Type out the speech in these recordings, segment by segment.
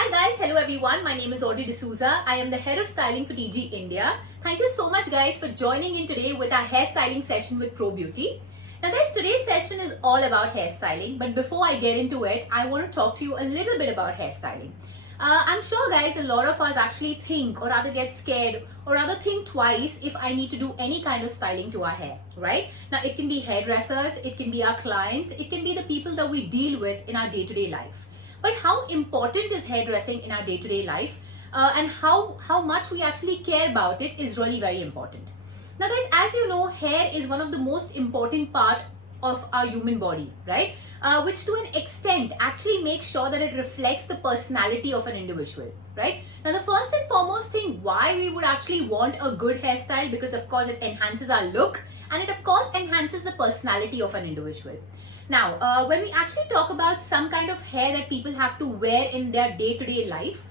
Hi guys, hello everyone. My name is Audrey D'Souza. I am the head of styling for TG India. Thank you so much guys for joining in today with our hairstyling session with Pro Beauty. Now guys, today's session is all about hairstyling, but before I get into it, I want to talk to you a little bit about hairstyling. I'm sure guys, a lot of us actually think or rather get scared or rather think twice if I need to do any kind of styling to our hair, right? Now it can be hairdressers, it can be our clients, it can be the people that we deal with in our day-to-day life. But how important is hairdressing in our day-to-day life and how much we actually care about it is really very important. Now guys, as you know, hair is one of the most important part of our human body, right? Which to an extent actually makes sure that it reflects the personality of an individual, right? Now the first and foremost thing why we would actually want a good hairstyle, because of course it enhances our look and it of course enhances the personality of an individual. Now, when we actually talk about some kind of hair that people have to wear in their day-to-day life,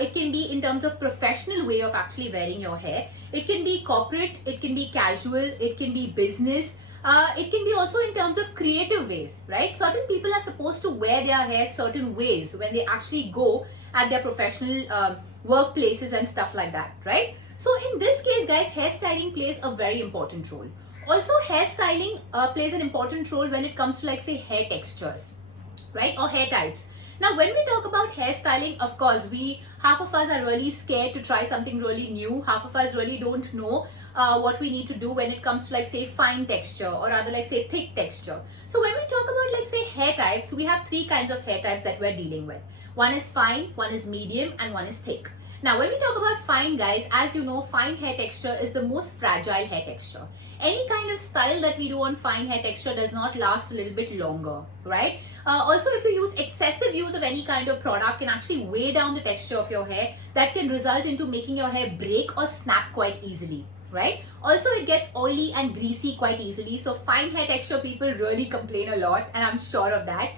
it can be in terms of professional way of actually wearing your hair. It can be corporate, it can be casual, it can be business. It can be also in terms of creative ways, right? Certain people are supposed to wear their hair certain ways when they actually go at their professional workplaces and stuff like that, right? So in this case, guys, hairstyling plays a very important role. Also, hairstyling plays an important role when it comes to, like, say, hair textures, right, or hair types. Now, when we talk about hairstyling, of course, half of us are really scared to try something really new. Half of us really don't know what we need to do when it comes to, like, say, fine texture or rather, like, say, thick texture. So when we talk about, like, say, hair types, we have three kinds of hair types that we're dealing with. One is fine, one is medium, and one is thick. Now, when we talk about fine, guys, as you know, fine hair texture is the most fragile hair texture. Any kind of style that we do on fine hair texture does not last a little bit longer, right? Also, if you use excessive use of any kind of product can actually weigh down the texture of your hair. That can result into making your hair break or snap quite easily, right? Also, it gets oily and greasy quite easily. So fine hair texture people really complain a lot, and I'm sure of that.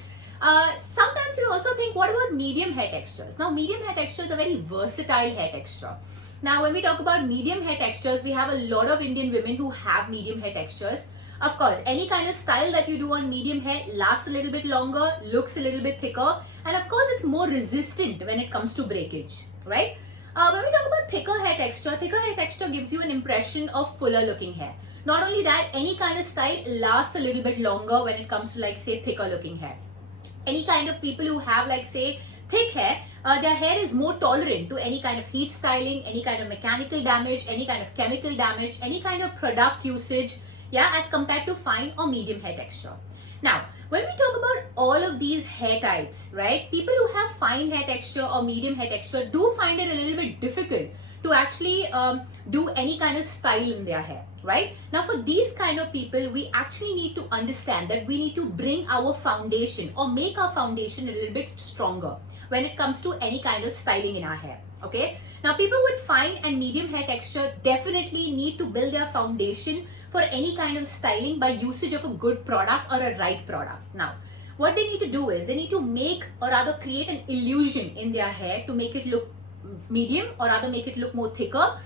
Sometimes we also think, what about medium hair textures? Now, medium hair texture is a very versatile hair texture. Now, when we talk about medium hair textures, we have a lot of Indian women who have medium hair textures. Of course, any kind of style that you do on medium hair lasts a little bit longer, looks a little bit thicker, and of course, it's more resistant when it comes to breakage, right? When we talk about thicker hair texture gives you an impression of fuller looking hair. Not only that, any kind of style lasts a little bit longer when it comes to, like, say, thicker looking hair. Any kind of people who have, like, say, thick hair, their hair is more tolerant to any kind of heat styling, any kind of mechanical damage, any kind of chemical damage, any kind of product usage, yeah, as compared to fine or medium hair texture. Now, when we talk about all of these hair types, right, people who have fine hair texture or medium hair texture do find it a little bit difficult to actually do any kind of style in their hair, right? Now, for these kind of people, we actually need to understand that we need to bring our foundation or make our foundation a little bit stronger when it comes to any kind of styling in our hair, okay? Now, people with fine and medium hair texture definitely need to build their foundation for any kind of styling by usage of a good product or a right product. Now, what they need to do is they need to make or rather create an illusion in their hair to make it look medium or rather make it look more thicker,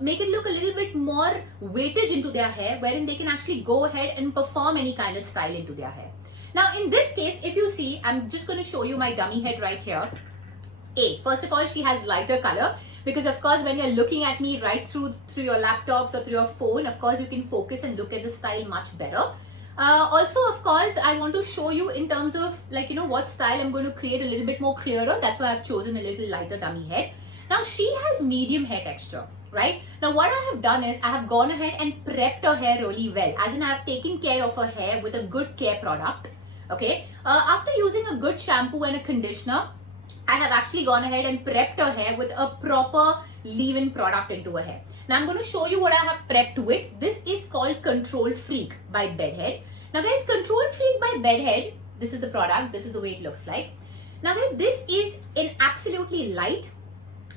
make it look a little bit more weightage into their hair, wherein they can actually go ahead and perform any kind of style into their hair. Now, in this case, if you see, I'm just going to show you my dummy head right here. First of all, she has lighter color because of course when you're looking at me right through your laptops or through your phone, of course you can focus and look at the style much better. Also, of course, I want to show you in terms of, like, you know, what style I'm going to create a little bit more clearer. That's why I've chosen a little lighter dummy head. Now, she has medium hair texture, right? Now, what I have done is I have gone ahead and prepped her hair really well. As in, I have taken care of her hair with a good care product, okay? After using a good shampoo and a conditioner, I have actually gone ahead and prepped her hair with a proper leave-in product into her hair. Now, I'm going to show you what I have prepped with. This is called Control Freak by Bedhead. Now, guys, Control Freak by Bedhead, this is the product. This is the way it looks like. Now, guys, this is an absolutely light,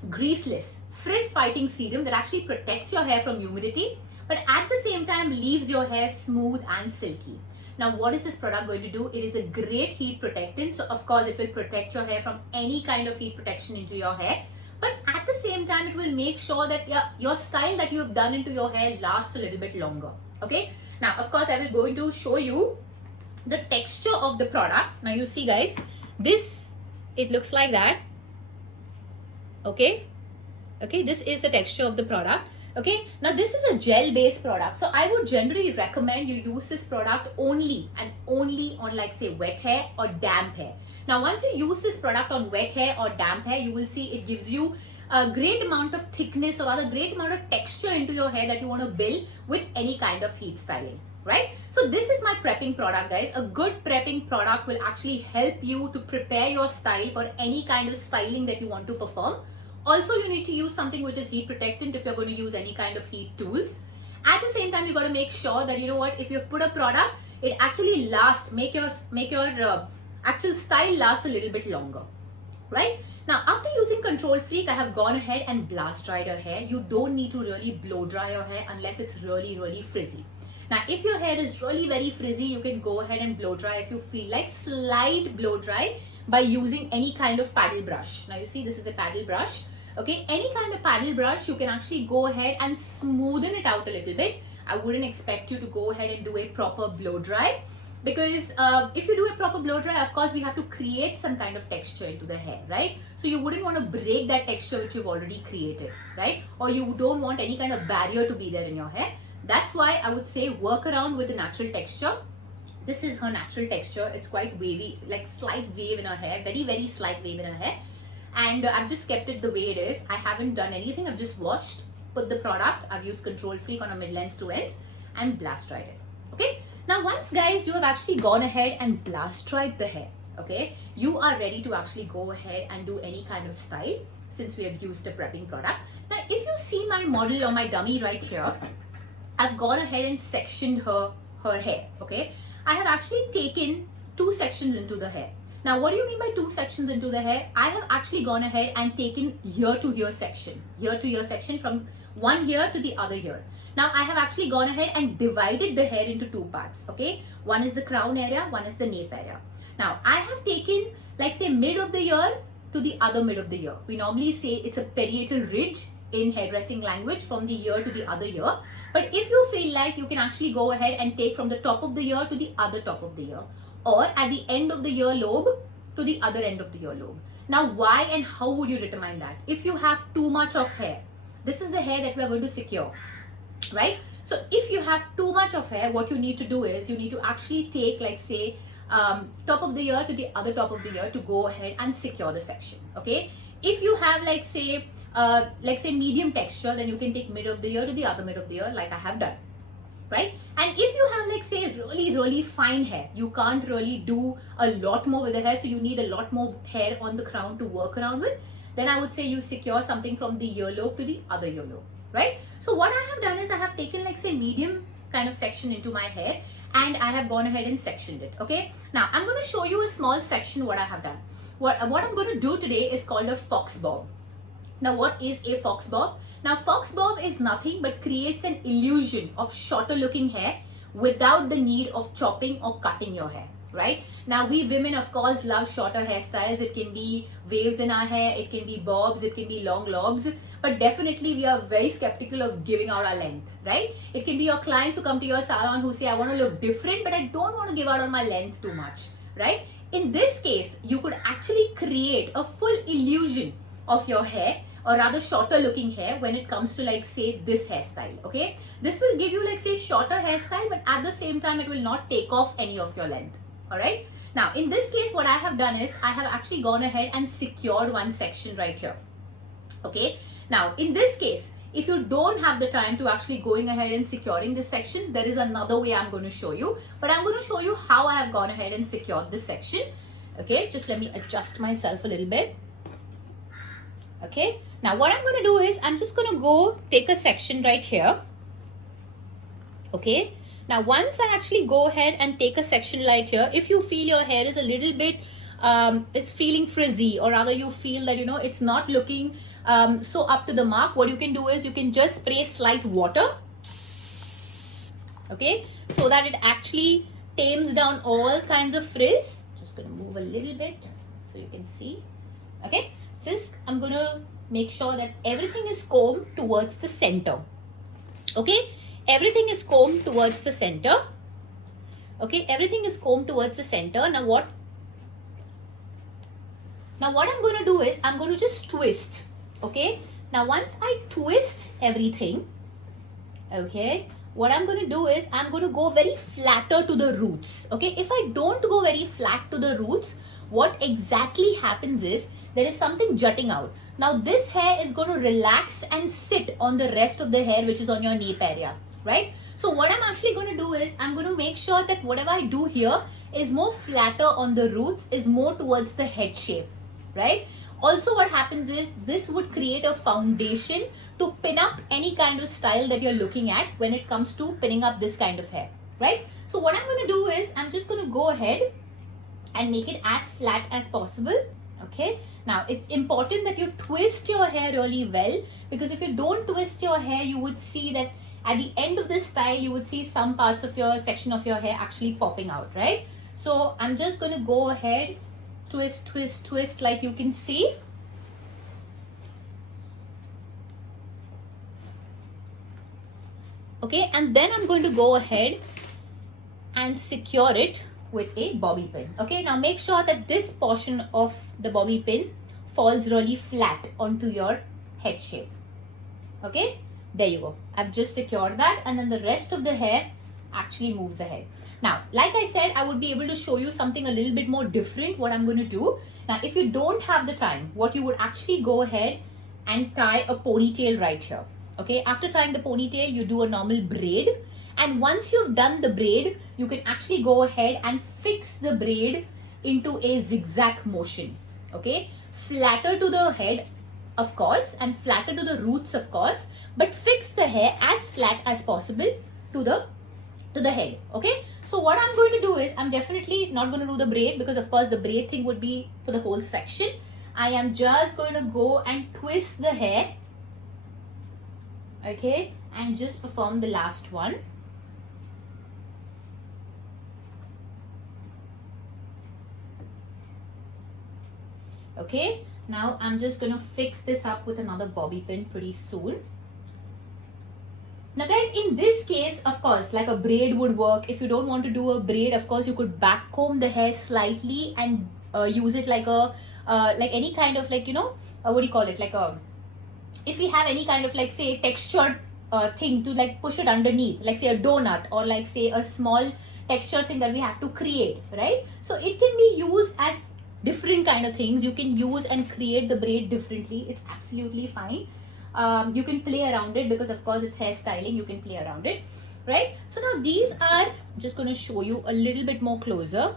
greaseless, frizz-fighting serum that actually protects your hair from humidity, but at the same time leaves your hair smooth and silky. Now, what is this product going to do? It is a great heat protectant. So, of course, it will protect your hair from any kind of heat protection into your hair. But at the same time, it will make sure that your style that you have done into your hair lasts a little bit longer. Okay. Now, of course, I will going to show you the texture of the product. Now, you see, guys, it looks like that. Okay. Okay, this is the texture of the product. Okay, now this is a gel based product, so I would generally recommend you use this product only and only on, like, say, wet hair or damp hair. Now once you use this product on wet hair or damp hair, you will see it gives you a great amount of thickness, or rather great amount of texture into your hair that you want to build with any kind of heat styling, right? So this is my prepping product, guys. A good prepping product will actually help you to prepare your style for any kind of styling that you want to perform. Also, you need to use something which is heat protectant if you're going to use any kind of heat tools. At the same time, you got to make sure that, you know what, if you've put a product, it actually lasts, make your actual style last a little bit longer, right? Now, after using Control Freak, I have gone ahead and blast dried your hair. You don't need to really blow dry your hair unless it's really, really frizzy. Now, if your hair is really very frizzy, you can go ahead and blow dry if you feel like. Slight blow dry by using any kind of paddle brush. Now, you see this is a paddle brush. Okay, any kind of paddle brush, you can actually go ahead and smoothen it out a little bit. I wouldn't expect you to go ahead and do a proper blow dry, because if you do a proper blow dry, of course, we have to create some kind of texture into the hair, right? So you wouldn't want to break that texture which you've already created, right? Or you don't want any kind of barrier to be there in your hair. That's why I would say work around with the natural texture. This is her natural texture. It's quite wavy, like slight wave in her hair, very, very slight wave in her hair. And I've just kept it the way it is. I haven't done anything. I've just washed, put the product. I've used Control Freak on a mid-length to ends and blast dried it. Okay. Now, once, guys, you have actually gone ahead and blast dried the hair. Okay. You are ready to actually go ahead and do any kind of style since we have used a prepping product. Now, if you see my model or my dummy right here, I've gone ahead and sectioned her hair. Okay. I have actually taken 2 sections into the hair. Now, what do you mean by 2 sections into the hair? I have actually gone ahead and taken here to here section from one here to the other here. Now, I have actually gone ahead and divided the hair into 2 parts, okay? One is the crown area, one is the nape area. Now, I have taken, like, say, mid of the ear to the other mid of the ear. We normally say it's a parietal ridge in hairdressing language, from the ear to the other ear. But if you feel like, you can actually go ahead and take from the top of the ear to the other top of the ear, or at the end of the ear lobe to the other end of the ear lobe. Now, why and how would you determine that? If you have too much of hair, this is the hair that we are going to secure, right? So if you have too much of hair, what you need to do is you need to actually take, like, say, top of the ear to the other top of the ear to go ahead and secure the section, okay? If you have, like, say medium texture, then you can take mid of the ear to the other mid of the ear, like I have done, right? And if you have, like, say, really, really fine hair, you can't really do a lot more with the hair, so you need a lot more hair on the crown to work around with, then I would say you secure something from the earlobe to the other earlobe, right? So what I have done is I have taken, like, say, medium kind of section into my hair, and I have gone ahead and sectioned it, okay? Now, I'm going to show you a small section what I have done. What I'm going to do today is called a fox bob. Now, what is a fox bob? Now, fox bob is nothing but creates an illusion of shorter looking hair without the need of chopping or cutting your hair, right? Now, we women, of course, love shorter hairstyles. It can be waves in our hair, it can be bobs, it can be long lobs, but definitely we are very skeptical of giving out our length, right? It can be your clients who come to your salon who say, I want to look different, but I don't want to give out on my length too much, right? In this case, you could actually create a full illusion of your hair, or rather shorter looking hair, when it comes to, like, say, this hairstyle, okay? This will give you, like, say, shorter hairstyle, but at the same time, it will not take off any of your length, all right? Now, in this case, what I have done is I have actually gone ahead and secured one section right here, okay? Now, in this case, if you don't have the time to actually going ahead and securing this section, there is another way I'm going to show you, but I'm going to show you how I have gone ahead and secured this section, okay? Just let me adjust myself a little bit. Okay, now what I'm going to do is I'm just going to go take a section right here. Okay, now once I actually go ahead and take a section right here, if you feel your hair is a little bit it's feeling frizzy, or rather you feel that, you know, it's not looking so up to the mark, what you can do is you can just spray slight water, okay, so that it actually tames down all kinds of frizz. Just going to move a little bit so you can see. Okay, since I'm going to make sure that everything is combed towards the center. Okay, everything is combed towards the center. Okay, everything is combed towards the center. Now what I'm going to do is I'm going to just twist. Okay, now once I twist everything, okay, what I'm going to do is I'm going to go very flatter to the roots. Okay, if I don't go very flat to the roots, what exactly happens is there is something jutting out. Now this hair is going to relax and sit on the rest of the hair which is on your nape area, right? So what I'm actually going to do is I'm going to make sure that whatever I do here is more flatter on the roots, is more towards the head shape, right? Also what happens is this would create a foundation to pin up any kind of style that you're looking at when it comes to pinning up this kind of hair, right? So what I'm going to do is I'm just going to go ahead and make it as flat as possible. Okay, now it's important that you twist your hair really well, because if you don't twist your hair, you would see that at the end of this style you would see some parts of your section of your hair actually popping out, right? So I'm just going to go ahead, twist, twist, twist, like you can see. Okay, and then I'm going to go ahead and secure it with a bobby pin. Okay, now make sure that this portion of the bobby pin falls really flat onto your head shape. Okay, there you go. I've just secured that, and then the rest of the hair actually moves ahead. Now, like I said, I would be able to show you something a little bit more different, what I'm going to do. Now, if you don't have the time, what you would actually go ahead and tie a ponytail right here. Okay, after tying the ponytail, you do a normal braid. And once you've done the braid, you can actually go ahead and fix the braid into a zigzag motion. Okay, flatter to the head, of course, and flatter to the roots, of course, but fix the hair as flat as possible to the head. Okay, so what I'm going to do is I'm definitely not going to do the braid, because of course the braid thing would be for the whole section. I am just going to go and twist the hair, okay, and just perform the last one. Okay, now I'm just going to fix this up with another bobby pin pretty soon. Now guys, in this case, of course, like a braid would work. If you don't want to do a braid, of course, you could back comb the hair slightly and use it like a, like any kind of, like, you know, what do you call it? Like a, if we have any kind of, like, say, textured thing to like push it underneath, like say a donut, or like say a small texture thing that we have to create, right? So it can be used as different kind of things. You can use and create the braid differently. It's absolutely fine. You can play around it, because of course it's hairstyling, you can play around it, right? So now these are, I'm just going to show you a little bit more closer,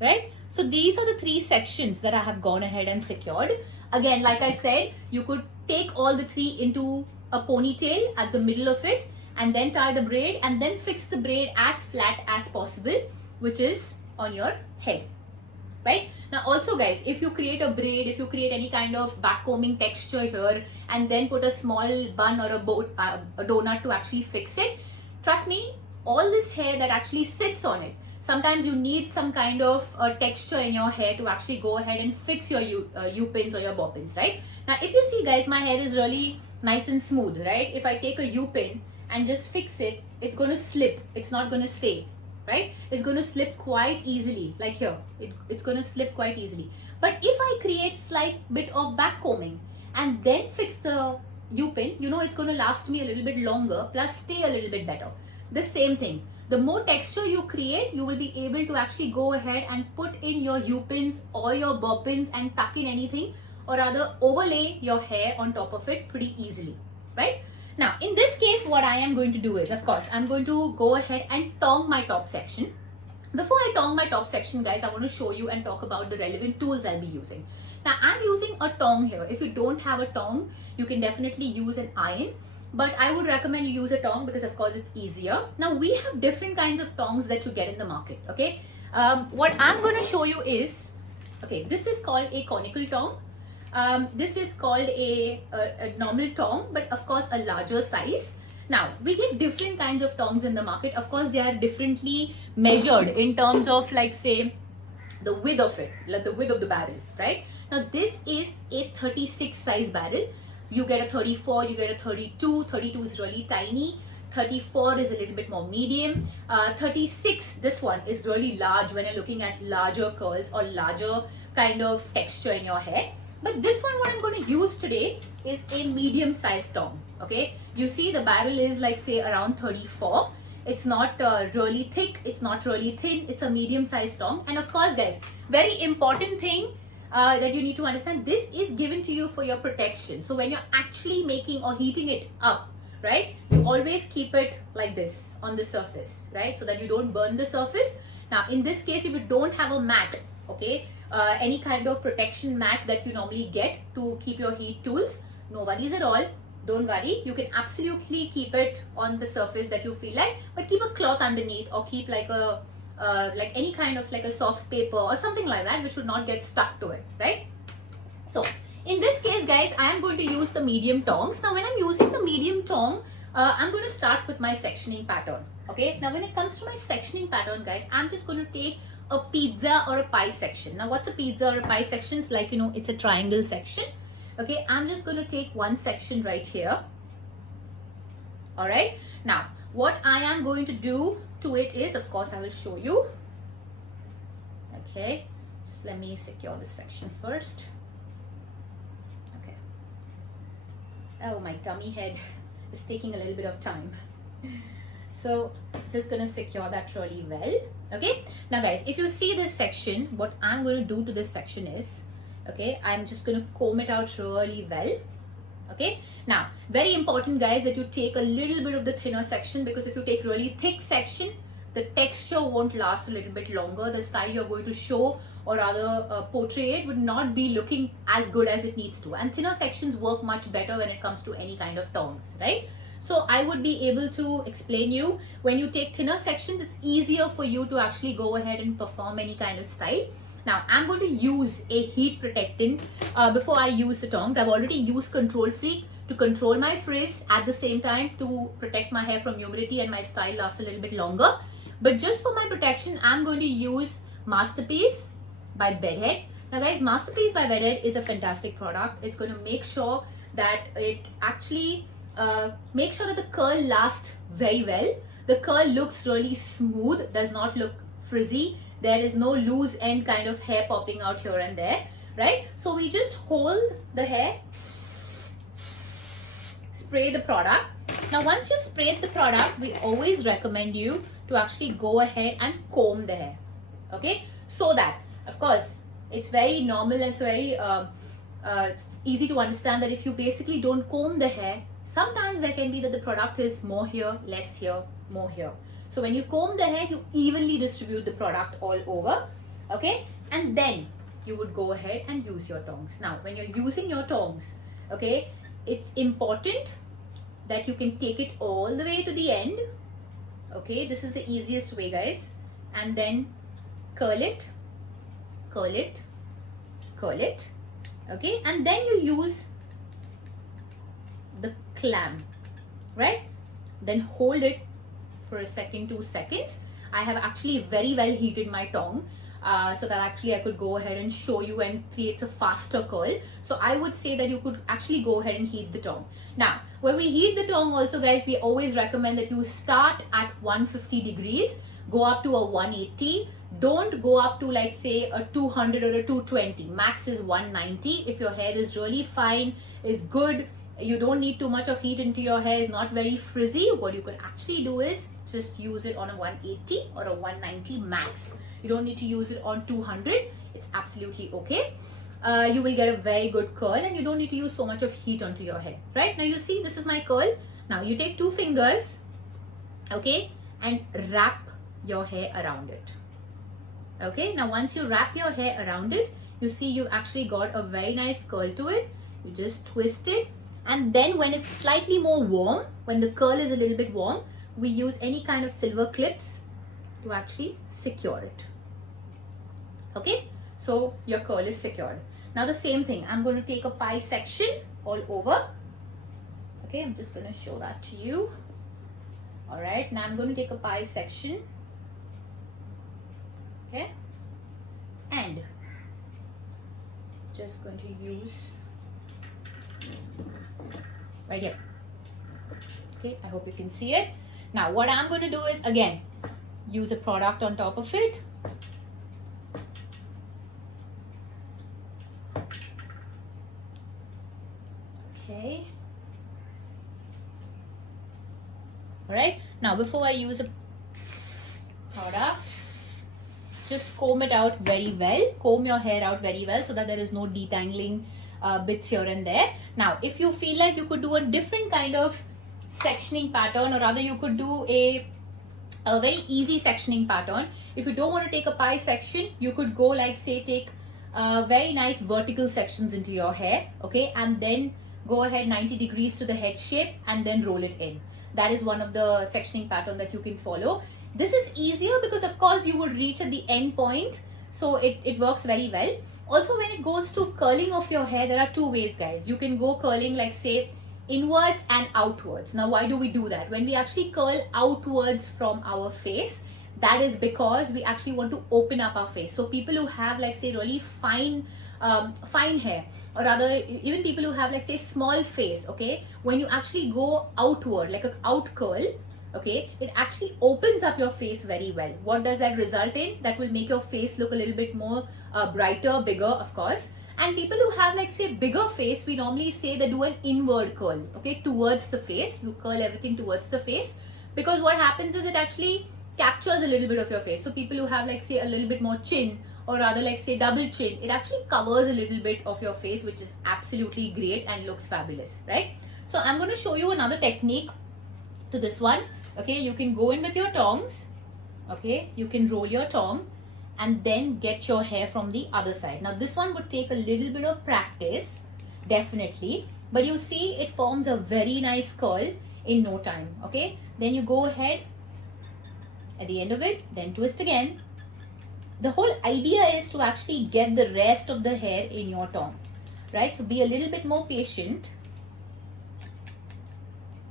right? So these are the three sections that I have gone ahead and secured. Again, like I said, you could take all the three into a ponytail at the middle of it, and then tie the braid, and then fix the braid as flat as possible, which is on your head, right? Now also guys, if you create a braid, if you create any kind of back combing texture here, and then put a small bun or a donut to actually fix it, trust me, all this hair that actually sits on it, sometimes you need some kind of texture in your hair to actually go ahead and fix your U-pins or your bobbins, right? Now if you see guys, my hair is really nice and smooth, right? If I take a U-pin and just fix it, it's going to slip, it's not going to stay, right? It's going to slip quite easily, like here, it's going to slip quite easily. But if I create slight bit of back combing and then fix the U-pin, you know, it's going to last me a little bit longer, plus stay a little bit better. The same thing, the more texture you create, you will be able to actually go ahead and put in your U-pins or your bobbins and tuck in anything, or rather overlay your hair on top of it pretty easily, right? Now, in this case, what I am going to do is, of course, I'm going to go ahead and tong my top section. Before I tong my top section, guys, I want to show you and talk about the relevant tools I'll be using. Now, I'm using a tong here. If you don't have a tong, you can definitely use an iron, but I would recommend you use a tong, because of course it's easier. Now, we have different kinds of tongs that you get in the market, okay? What I'm going to show you is, okay, this is called a conical tong. This is called a normal tong, but of course a larger size. Now, we get different kinds of tongs in the market. Of course, they are differently measured in terms of, like, say, the width of it, like the width of the barrel, right? Now, this is a 36 size barrel. You get a 34, you get a 32. 32 is really tiny. 34 is a little bit more medium. 36, this one is really large when you're looking at larger curls or larger kind of texture in your hair. But this one, what I'm going to use today is a medium sized tong. Okay, you see the barrel is like say around 34. It's not really thick, it's not really thin, it's a medium sized tong. And of course guys, very important thing that you need to understand, this is given to you for your protection. So when you're actually making or heating it up, right, you always keep it like this on the surface, right, so that you don't burn the surface. Now in this case, if you don't have a mat, okay, any kind of protection mat that you normally get to keep your heat tools, no worries at all. Don't worry, you can absolutely keep it on the surface that you feel like, but keep a cloth underneath, or keep like a like any kind of like a soft paper or something like that, which would not get stuck to it, right? So in this case guys, I am going to use the medium tongs. Now when I'm using the medium tong, I'm going to start with my sectioning pattern. Okay, now when it comes to my sectioning pattern guys, I'm just going to take a pizza or a pie section. Now what's a pizza or a pie section? It's like, you know, it's a triangle section. Okay, I'm just going to take one section right here. All right, now what I am going to do to it is, of course, I will show you. Okay, just let me secure this section first. Okay. Oh, my dummy head is taking a little bit of time. So just gonna secure that really well. Okay, now guys, if you see this section, what I'm going to do to this section is, okay, I'm just going to comb it out really well. Okay, now very important guys that you take a little bit of the thinner section, because if you take really thick section, the texture won't last a little bit longer. The style you're going to show, or rather portray it, would not be looking as good as it needs to. And thinner sections work much better when it comes to any kind of tongs, right? So I would be able to explain you, when you take thinner sections, it's easier for you to actually go ahead and perform any kind of style. Now I'm going to use a heat protectant before I use the tongs. I've already used Control Freak to control my frizz, at the same time to protect my hair from humidity and my style lasts a little bit longer. But just for my protection, I'm going to use Masterpiece by Bedhead. Now guys, Masterpiece by Bedhead is a fantastic product. It's going to make sure that it actually make sure that the curl lasts very well. The curl looks really smooth, does not look frizzy. There is no loose end kind of hair popping out here and there, right? So we just hold the hair, spray the product. Now once you've sprayed the product, we always recommend you to actually go ahead and comb the hair, okay? So that, of course, it's very normal and it's very it's easy to understand that if you basically don't comb the hair, sometimes there can be that the product is more here, less here, more here. So when you comb the hair, you evenly distribute the product all over, okay? And then you would go ahead and use your tongs. Now, when you're using your tongs, okay, it's important that you can take it all the way to the end, okay? This is the easiest way, guys. And then curl it, curl it, curl it, okay? And then you use the clamp, right? Then hold it for a second, 2 seconds. I have actually very well heated my tong so that actually I could go ahead and show you and creates a faster curl. So I would say that you could actually go ahead and heat the tong. Now, when we heat the tong also guys, we always recommend that you start at 150 degrees, go up to a 180. Don't go up to like say a 200 or a 220. Max is 190. If your hair is really fine, is good, you don't need too much of heat into your hair, is not very frizzy, what you could actually do is just use it on a 180 or a 190 max. You don't need to use it on 200. It's absolutely okay. You will get a very good curl and you don't need to use so much of heat onto your hair, right? Now you see this is my curl. Now you take 2 fingers, okay, and wrap your hair around it. Okay, now once you wrap your hair around it, you see you actually got a very nice curl to it. You just twist it, and then when it's slightly more warm, when the curl is a little bit warm, we use any kind of silver clips to actually secure it. Okay, so your curl is secured. Now the same thing, I'm going to take a pie section all over. Okay, I'm just going to show that to you. All right, now I'm going to take a pie section. Okay, and just going to use right here. Okay, I hope you can see it. Now what I'm going to do is again use a product on top of it. Okay. Alright, now before I use a product, just comb it out very well. Comb your hair out very well so that there is no detangling bits here and there. Now, if you feel like you could do a different kind of sectioning pattern, or rather you could do a very easy sectioning pattern. If you don't want to take a pie section, you could go like, say, take very nice vertical sections into your hair, okay, and then go ahead 90 degrees to the head shape and then roll it in. That is one of the sectioning pattern that you can follow. This is easier because of course you would reach at the end point, so it works very well. Also, when it goes to curling of your hair, there are two ways, guys. You can go curling like, say, inwards and outwards. Now, why do we do that? When we actually curl outwards from our face, that is because we actually want to open up our face. So people who have like, say, really fine hair, or rather even people who have like, say, small face, okay, when you actually go outward like a out curl, okay, it actually opens up your face very well. What does that result in? That will make your face look a little bit more brighter, bigger, of course. And people who have like, say, bigger face, we normally say they do an inward curl, okay, towards the face. You curl everything towards the face, because what happens is it actually captures a little bit of your face. So people who have like, say, a little bit more chin, or rather like, say, double chin, it actually covers a little bit of your face, which is absolutely great and looks fabulous, right? So I'm going to show you another technique to this one. Okay, you can go in with your tongs, okay, you can roll your tongue and then get your hair from the other side. Now this one would take a little bit of practice, definitely, but you see it forms a very nice curl in no time. Okay, then you go ahead at the end of it, then twist again. The whole idea is to actually get the rest of the hair in your tongue, right? So be a little bit more patient.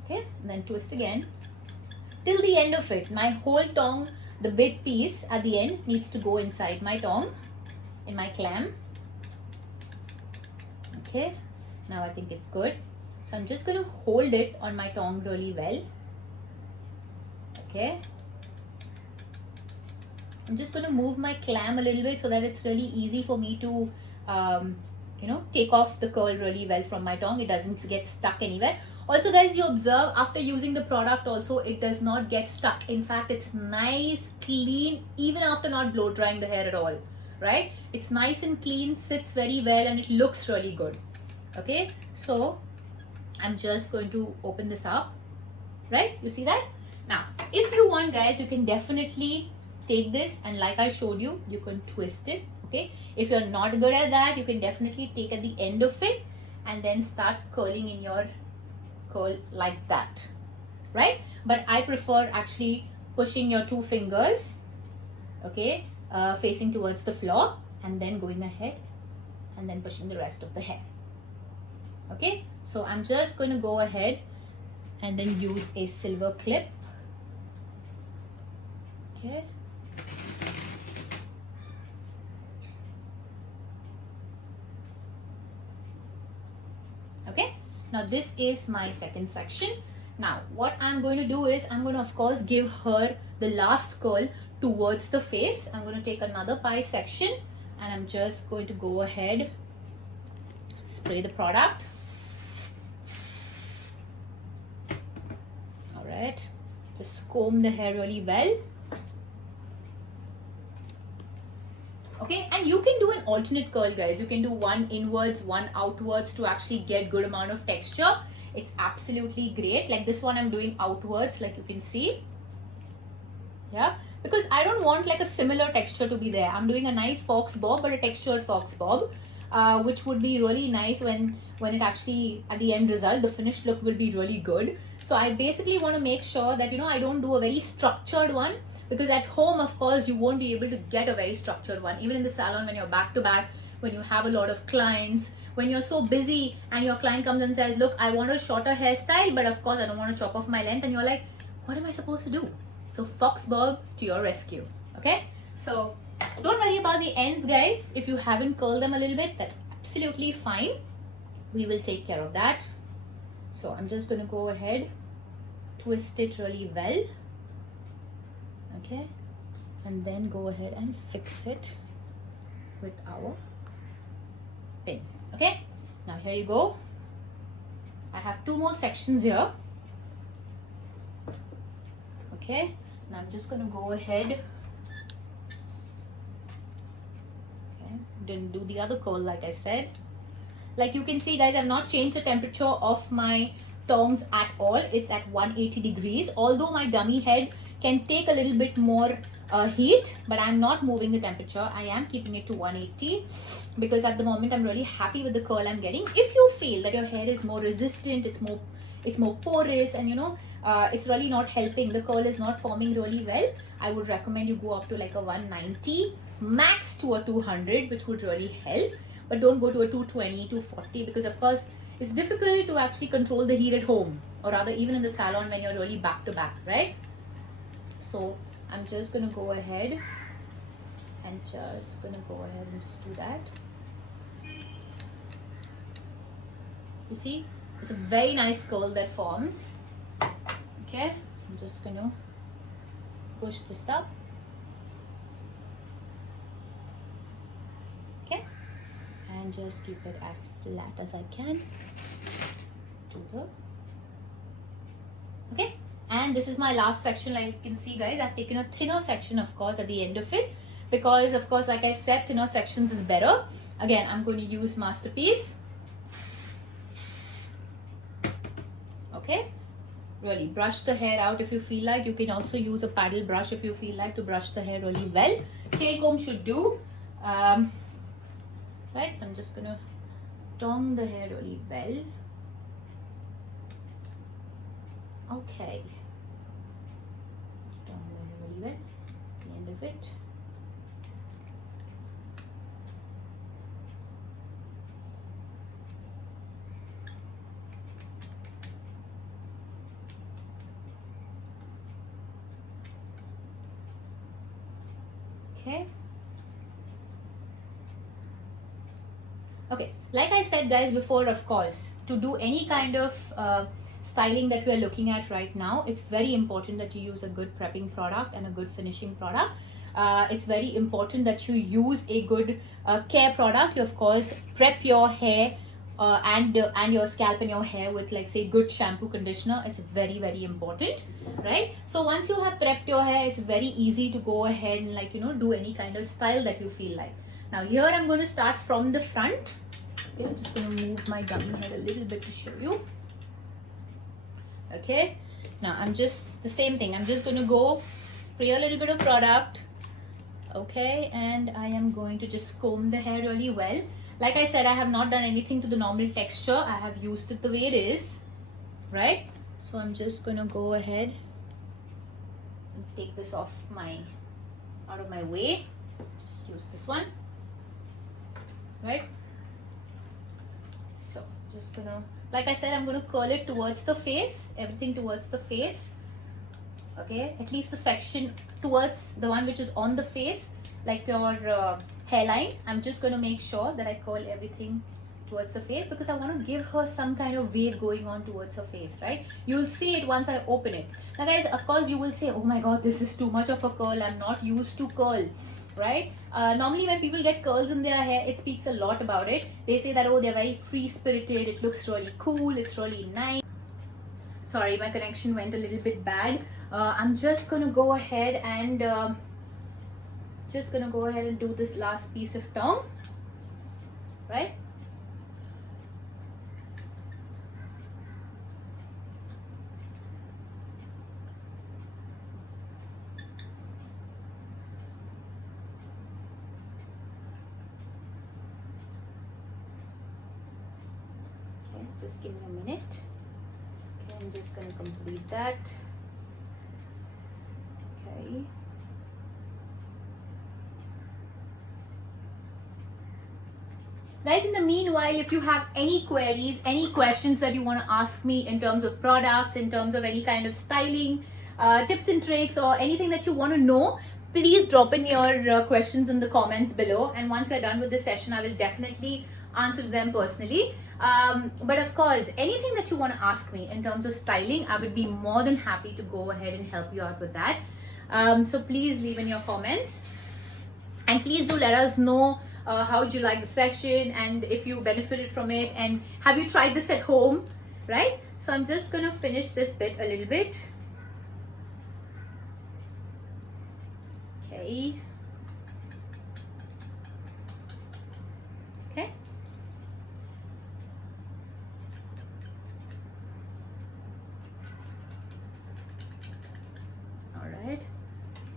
Okay, and then twist again till the end of it. My whole tongue, the big piece at the end, needs to go inside my tongue, in my clam. Okay, now I think it's good. So I'm just going to hold it on my tongue really well. Okay, I'm just going to move my clam a little bit so that it's really easy for me to take off the curl really well from my tongue. It doesn't get stuck anywhere. Also, guys, you observe after using the product also, it does not get stuck. In fact, it's nice, clean, even after not blow drying the hair at all, right? It's nice and clean, sits very well, and it looks really good. Okay, so I'm just going to open this up, right? You see that? Now, if you want, guys, you can definitely take this and like I showed you, you can twist it. Okay, if you're not good at that, you can definitely take at the end of it and then start curling in your curl like that, right? But I prefer actually pushing your two fingers, okay, facing towards the floor, and then going ahead and then pushing the rest of the hair. Okay, so I'm just going to go ahead and then use a silver clip. Okay, okay, now this is my second section. Now what I'm going to do is I'm going to of course give her the last curl towards the face. I'm going to take another pie section and I'm just going to go ahead, spray the product. Alright, just comb the hair really well. Okay, and you can do an alternate curl, guys. You can do one inwards, one outwards to actually get good amount of texture. It's absolutely great. Like this one I'm doing outwards, like you can see. Yeah, because I don't want like a similar texture to be there. I'm doing a nice fox bob, but a textured fox bob, which would be really nice when it actually, at the end result, the finished look will be really good. So I basically want to make sure that, I don't do a very structured one, because at home, of course, you won't be able to get a very structured one. Even in the salon, when you're back to back, when you have a lot of clients, when you're so busy and your client comes and says, look, I want a shorter hairstyle, but of course I don't want to chop off my length, and you're like, what am I supposed to do? So fox bob to your rescue. Okay, so don't worry about the ends, guys. If you haven't curled them a little bit, that's absolutely fine. We will take care of that. So I'm just going to go ahead, twist it really well. Okay, and then go ahead and fix it with our pin. Okay, now here you go. I have 2 more sections here. Okay, now I'm just going to go ahead. Okay, didn't do the other curl like I said. Like you can see guys, I've not changed the temperature of my tongs at all. It's at 180 degrees. Although my dummy head can take a little bit more heat, but I'm not moving the temperature. I am keeping it to 180 because at the moment I'm really happy with the curl I'm getting. If you feel that your hair is more resistant, it's more porous, and you know it's really not helping, the curl is not forming really well, I would recommend you go up to like a 190, max to a 200, which would really help. But don't go to a 220, 240 because of course it's difficult to actually control the heat at home, or rather even in the salon when you're really back to back, right? So I'm just gonna go ahead and just do that. You see, it's a very nice curl that forms. Okay, so I'm just gonna push this up. Okay, and just keep it as flat as I can. Okay, and this is my last section. Like you can see guys, I've taken a thinner section of course at the end of it, because of course like I said, thinner sections is better. Again, I'm going to use Masterpiece. Okay, really brush the hair out if you feel like. You can also use a paddle brush if you feel like to brush the hair really well. Tail comb should do. Right, so I'm just gonna tong the hair really well. Okay, tong the hair really well at the end of it. Okay. Okay, like I said guys before, of course, to do any kind of styling that we are looking at right now, it's very important that you use a good prepping product and a good finishing product. It's very important that you use a good care product. You of course prep your hair and your scalp and your hair with like say good shampoo, conditioner. It's very important, right? So once you have prepped your hair, it's very easy to go ahead and like do any kind of style that you feel like. Now here I'm going to start from the front. Okay, I'm just going to move my dummy head a little bit to show you. Okay, now I'm just the same thing. I'm just going to go spray a little bit of product. Okay, and I am going to just comb the hair really well. Like I said, I have not done anything to the normal texture. I have used it the way it is, right? So I'm just going to go ahead and take this out of my way. Just use this one. Right, so just gonna, like I said, I'm gonna curl it towards the face, everything towards the face. Okay, at least the section towards the one which is on the face, like your hairline. I'm just gonna make sure that I curl everything towards the face because I want to give her some kind of wave going on towards her face, right? You'll see it once I open it. Now guys, of course you will say, oh my god, this is too much of a curl, I'm not used to curl, right? Normally when people get curls in their hair, it speaks a lot about it. They say that, oh, they're very free-spirited, it looks really cool, it's really nice. Sorry, my connection went a little bit bad. I'm just gonna go ahead and do this last piece of tongue, right? Just give me a minute. Okay, I'm just going to complete that. Okay. Guys, in the meanwhile, if you have any queries, any questions that you want to ask me in terms of products, in terms of any kind of styling, tips and tricks, or anything that you want to know, please drop in your questions in the comments below. And once we're done with this session, I will definitely answer them personally. But of course, anything that you want to ask me in terms of styling, I would be more than happy to go ahead and help you out with that. So please leave in your comments, and please do let us know how did you like the session and if you benefited from it, and have you tried this at home. right? So I'm just going to finish this bit a little bit. Okay. Okay. Alright.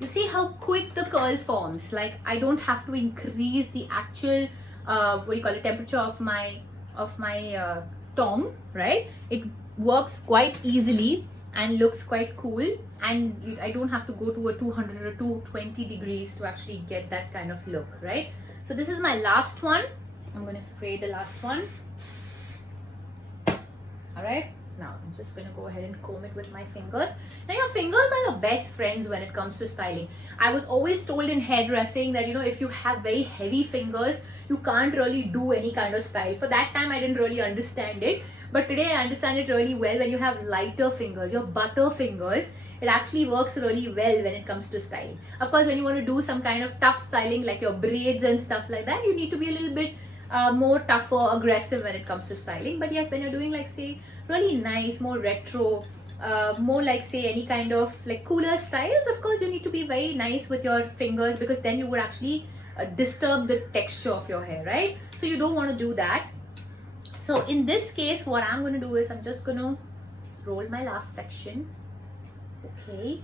You see how quick the curl forms. Like I don't have to increase the actual temperature of my tongue, right? It works quite easily and looks quite cool, and I don't have to go to a 200 or 220 degrees to actually get that kind of look, right? So this is my last one. I'm going to spray the last one. All right, now I'm just going to go ahead and comb it with my fingers. Now your fingers are your best friends when it comes to styling. I was always told in hairdressing that, you know, if you have very heavy fingers, you can't really do any kind of style. For that time I didn't really understand it, but today I understand it really well. When you have lighter fingers, your butter fingers, it actually works really well when it comes to styling. Of course, when you want to do some kind of tough styling like your braids and stuff like that, you need to be a little bit more tougher, aggressive when it comes to styling. But yes, when you're doing like say really nice, more retro, more like say any kind of like cooler styles, of course you need to be very nice with your fingers, because then you would actually disturb the texture of your hair, right? So you don't want to do that. So in this case, what I'm going to do is I'm just going to roll my last section. Okay.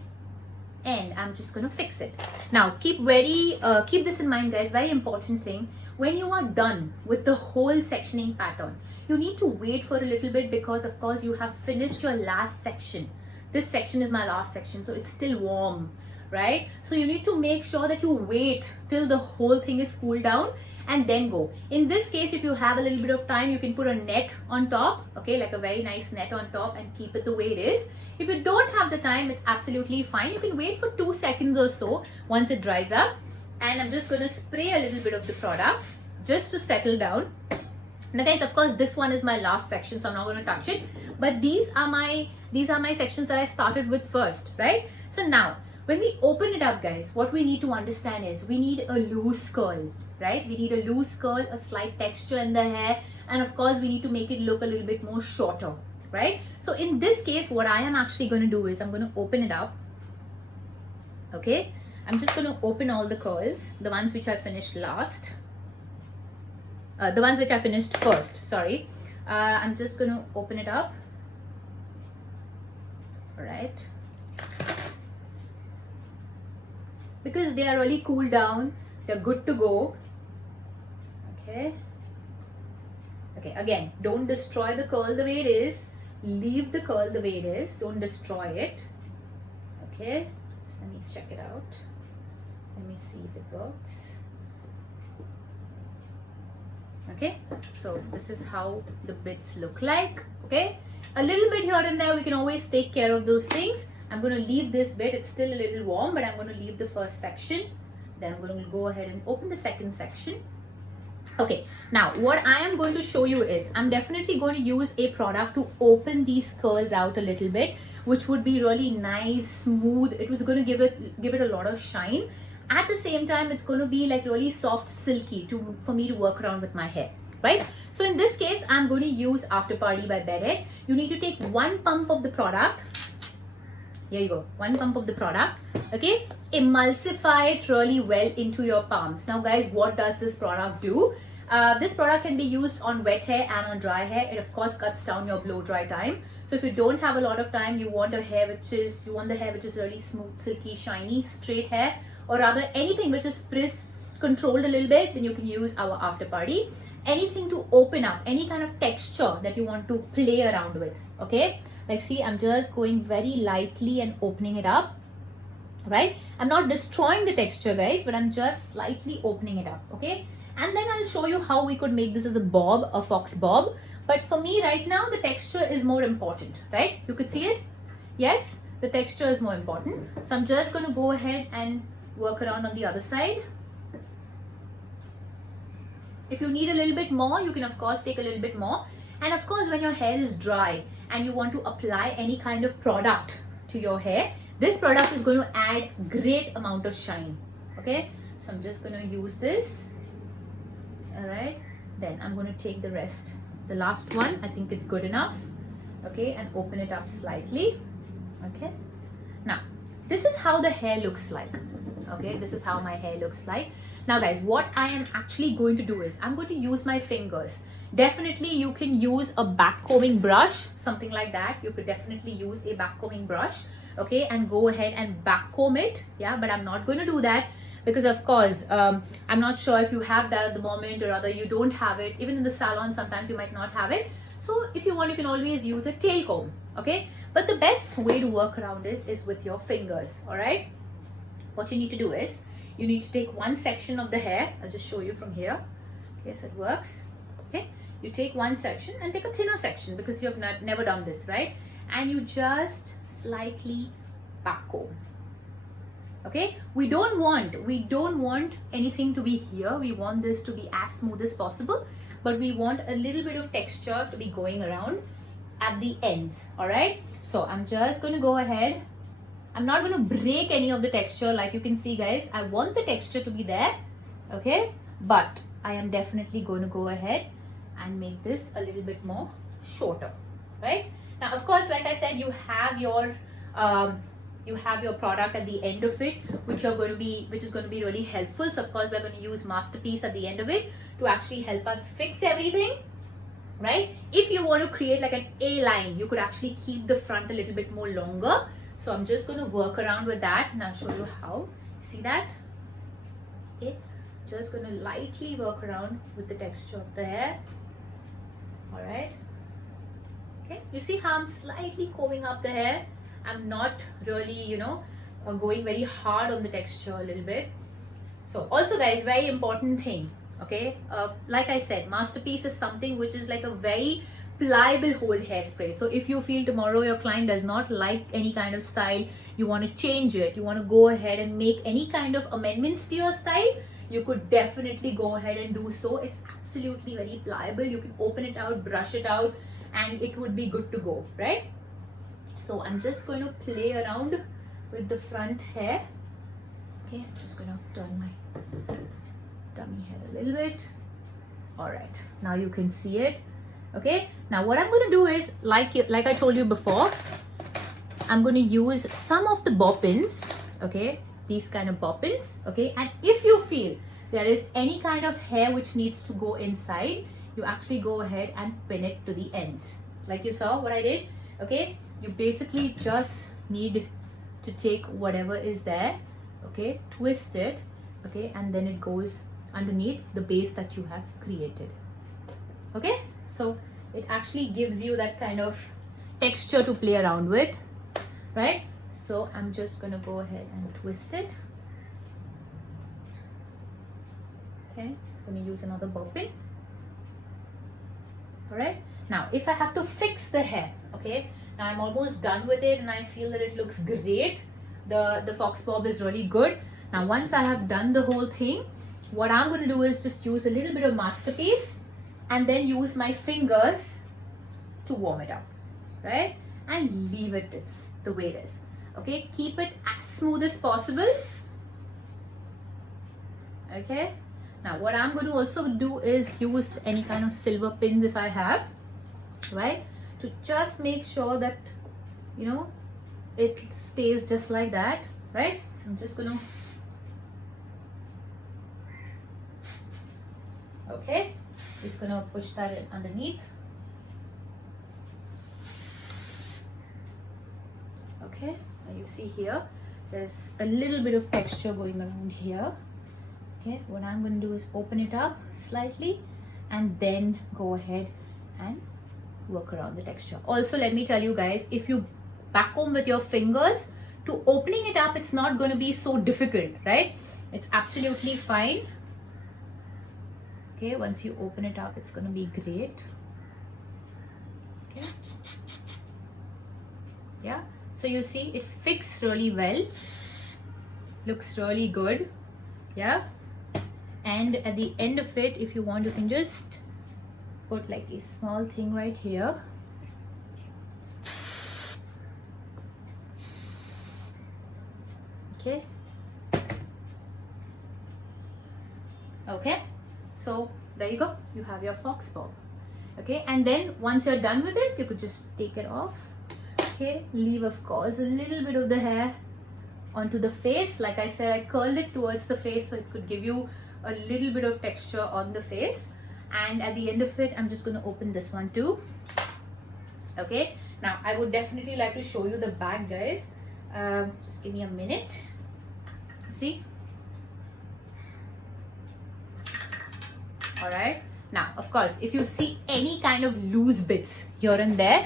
And I'm just going to fix it. Now keep this in mind, guys. Very important thing. When you are done with the whole sectioning pattern, you need to wait for a little bit, because of course you have finished your last section. This section is my last section, so it's still warm, right? So you need to make sure that you wait till the whole thing is cooled down and then go. In this case, if you have a little bit of time, you can put a net on top, okay, like a very nice net on top, and keep it the way it is. If you don't have the time, it's absolutely fine. You can wait for 2 seconds or so once it dries up. And I'm just going to spray a little bit of the product just to settle down. Now guys, of course this one is my last section, so I'm not going to touch it, but these are my sections that I started with first, right? So now when we open it up, guys, what we need to understand is we need a loose curl, right? We need a loose curl, a slight texture in the hair, and of course we need to make it look a little bit more shorter, right? So in this case, what I am actually going to do is I'm going to open it up. Okay, I'm just going to open all the curls, the ones which I finished last, the ones which I finished first, sorry. I'm just going to open it up. All right, because they are really cooled down, they're good to go. Okay, again, don't destroy the curl the way it is. Leave the curl the way it is, don't destroy it. Okay, just let me check it out. Let me see if it works. Okay, so this is how the bits look like. Okay, a little bit here and there, we can always take care of those things. I'm going to leave this bit, it's still a little warm, but I'm going to leave the first section. Then I'm going to go ahead and open the second section. Okay, now what I am going to show you is I'm definitely going to use a product to open these curls out a little bit, which would be really nice, smooth. It was going to give it a lot of shine. At the same time, it's going to be like really soft, silky for me to work around with my hair, right? So in this case, I'm going to use After Party by Bedhead. You need to take 1 pump of the product. Here you go, 1 pump of the product. Okay, emulsify it really well into your palms. Now guys, what does this product do? This product can be used on wet hair and on dry hair. It of course cuts down your blow dry time. So if you don't have a lot of time, you want the hair which is really smooth, silky, shiny, straight hair, or rather anything which is frizz controlled a little bit, then you can use our After Party. Anything to open up, any kind of texture that you want to play around with. Okay, like see, I'm just going very lightly and opening it up, right? I'm not destroying the texture, guys, but I'm just slightly opening it up. Okay, and then I'll show you how we could make this as a bob, a fox bob. But for me right now, the texture is more important, right? You could see it. Yes, the texture is more important. So I'm just going to go ahead and work around on the other side. If you need a little bit more, you can of course take a little bit more. And of course, when your hair is dry and you want to apply any kind of product to your hair, this product is going to add great amount of shine. Okay, so I'm just going to use this. All right, then I'm going to take the rest, the last one. I think it's good enough. okay, and open it up slightly. Okay, now this is how the hair looks like. Okay, this is how my hair looks like. Now guys, what I am actually going to do is I'm going to use my fingers. Definitely you can use a back combing brush, something like that. You could definitely use a back combing brush, okay, and go ahead and back comb it. Yeah, but I'm not going to do that because of course I'm not sure if you have that at the moment, or rather you don't have it. Even in the salon sometimes you might not have it. So if you want, you can always use a tail comb, okay. But the best way to work around is with your fingers. All right, what you need to do is you need to take one section of the hair. I'll just show you from here. Okay, so it works. Okay, you take one section and take a thinner section because you have never done this, right? And you just slightly back comb. Okay, we don't want anything to be here. We want this to be as smooth as possible, but we want a little bit of texture to be going around at the ends. All right, so I'm just going to go ahead. I'm not going to break any of the texture. Like you can see guys, I want the texture to be there, okay, but I am definitely going to go ahead and make this a little bit more shorter. Right now, of course, like I said, you have your product at the end of it, which is going to be really helpful. So of course we're going to use Masterpiece at the end of it to actually help us fix everything, right? If you want to create like an A line, you could actually keep the front a little bit more longer. So I'm just going to work around with that and I'll show you how. See that? Okay, just going to lightly work around with the texture of the hair. All right, okay, you see how I'm slightly combing up the hair. I'm not really, going very hard on the texture a little bit. So also guys, very important thing, okay, like I said, Masterpiece is something which is like a very pliable hold hairspray. So if you feel tomorrow your client does not like any kind of style, you want to change it, you want to go ahead and make any kind of amendments to your style, you could definitely go ahead and do so. It's absolutely very pliable. You can open it out, brush it out, and it would be good to go, right? So I'm just going to play around with the front hair. Okay, I'm just going to turn my dummy head a little bit. All right, now you can see it. Okay, now what I'm going to do is, like I told you before, I'm going to use some of the bobbins, okay, these kind of bobbins, okay, and if you feel there is any kind of hair which needs to go inside, you actually go ahead and pin it to the ends, like you saw what I did. Okay, you basically just need to take whatever is there, okay, twist it, okay, and then it goes underneath the base that you have created. Okay, so it actually gives you that kind of texture to play around with, right? So I'm just going to go ahead and twist it. Okay, I'm going to use another bobbin. All right, now if I have to fix the hair, okay, now I'm almost done with it and I feel that it looks great. The fox bob is really good. Now once I have done the whole thing, what I'm going to do is just use a little bit of Masterpiece and then use my fingers to warm it up, right? And leave it the way it is. Okay, keep it as smooth as possible. Okay, now what I'm going to also do is use any kind of silver pins if I have, right, to just make sure that it stays just like that, right? So I'm just going to, okay, just going to push that in underneath. Okay, now you see here there's a little bit of texture going around here. Okay, what I'm going to do is open it up slightly and then go ahead and work around the texture. Also, let me tell you guys, if you back comb with your fingers, to opening it up, it's not going to be so difficult, right? It's absolutely fine. Okay, once you open it up, it's going to be great. Okay, yeah, so you see it fits really well, looks really good. Yeah, and at the end of it, if you want, you can just put like a small thing right here. Okay, okay, so there you go, you have your fox bob. Okay, and then once you're done with it, you could just take it off. Okay, leave of course a little bit of the hair onto the face. Like I said, I curled it towards the face so it could give you a little bit of texture on the face. And at the end of it, I'm just going to open this one too. Okay, now I would definitely like to show you the back, guys. Just give me a minute. See? All right. Now, of course, if you see any kind of loose bits here and there,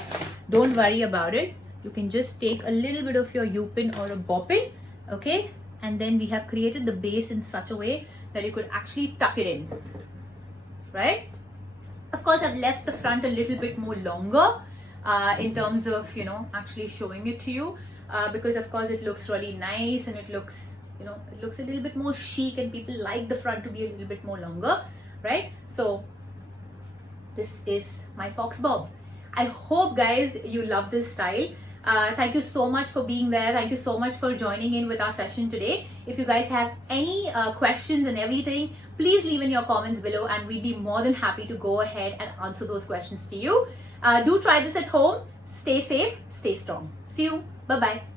don't worry about it. You can just take a little bit of your U-pin or a bobbin, okay? And then we have created the base in such a way that you could actually tuck it in, right? Of course, I've left the front a little bit more longer in terms of, you know, actually showing it to you because of course it looks really nice and it looks, you know, it looks a little bit more chic and people like the front to be a little bit more longer, right? So this is my fox bob. I hope guys you love this style. Thank you so much for being there. Thank you so much for joining in with our session today. If you guys have any questions and everything, please leave in your comments below and we'd be more than happy to go ahead and answer those questions to you. Do try this at home. Stay safe, stay strong. See you. Bye-bye.